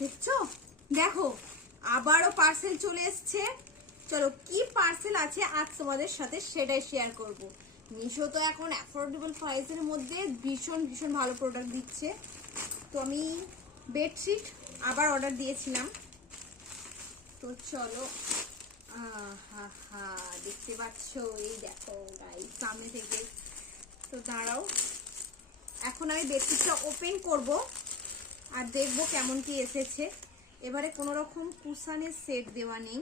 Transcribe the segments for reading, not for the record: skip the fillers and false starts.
দেখছো, দেখো আবারও পার্সেল চলে এসছে। চলো কি পার্সেল আছে আজ তোমাদের সাথে সেটাই শেয়ার করব। মিশো তো এখন অ্যাফোর্ডেবল প্রাইসের মধ্যে ভীষণ ভীষণ ভালো প্রোডাক্ট দিচ্ছে। তো আমি বেডশিট আবার অর্ডার দিয়েছিলাম। তো চলো, দেখতে পাচ্ছ, এই দেখো গাইস সামনে থেকে। তো দাঁড়াও, এখন আমি বেডশিটটা ওপেন করব আর দেখবো কেমন কি এসেছে। এবারে কোনো রকম কুশানের সেট দেওয়া নেই।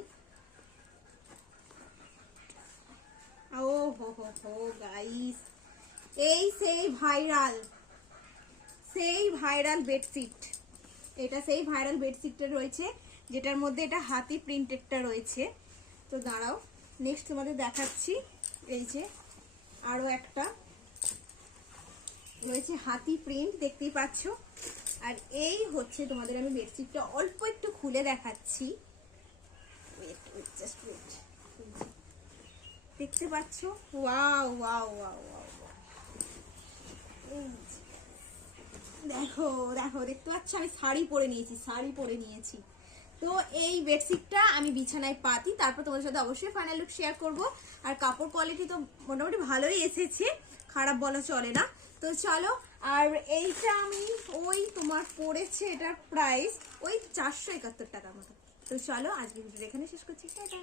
ও হো হো হো গাইস, এই সেই ভাইরাল বেডশিট। এটা সেই ভাইরাল বেডশিটটা রয়েছে, যেটার মধ্যে এটা হাতি প্রিন্টেডটা রয়েছে। তো দাঁড়াও, নেক্সট তোমাদের দেখাচ্ছি। এই যে আরো একটা রয়েছে হাতি প্রিন্ট, দেখতেই পাচ্ছ। আর এই হচ্ছে তোমাদের আমি বেডশিটটা অল্প একটু খুলে দেখাচ্ছি। দেখতে পাচ্ছ, ওয়াও ওয়াও ওয়াও ওয়াও। দেখো দেখো, দেখতে পাচ্ছ আমি শাড়ি পরে নিয়েছি। তো এই বেডশিটটা আমি বিছানায় পাতি, তারপর তোমাদের সাথে অবশ্যই ফাইনাল লুক শেয়ার করব। আর কাপড় কোয়ালিটি তো মোটামুটি ভালোই এসেছে, খারাপ বলা চলে না। তো চলো, আর এইটা আমি ওই তোমার পড়েছে, এটার প্রাইস ওই 471 টাকার মতো। তো চলো আজকে ভিডিওটা এখানে শেষ করছি। টাটা।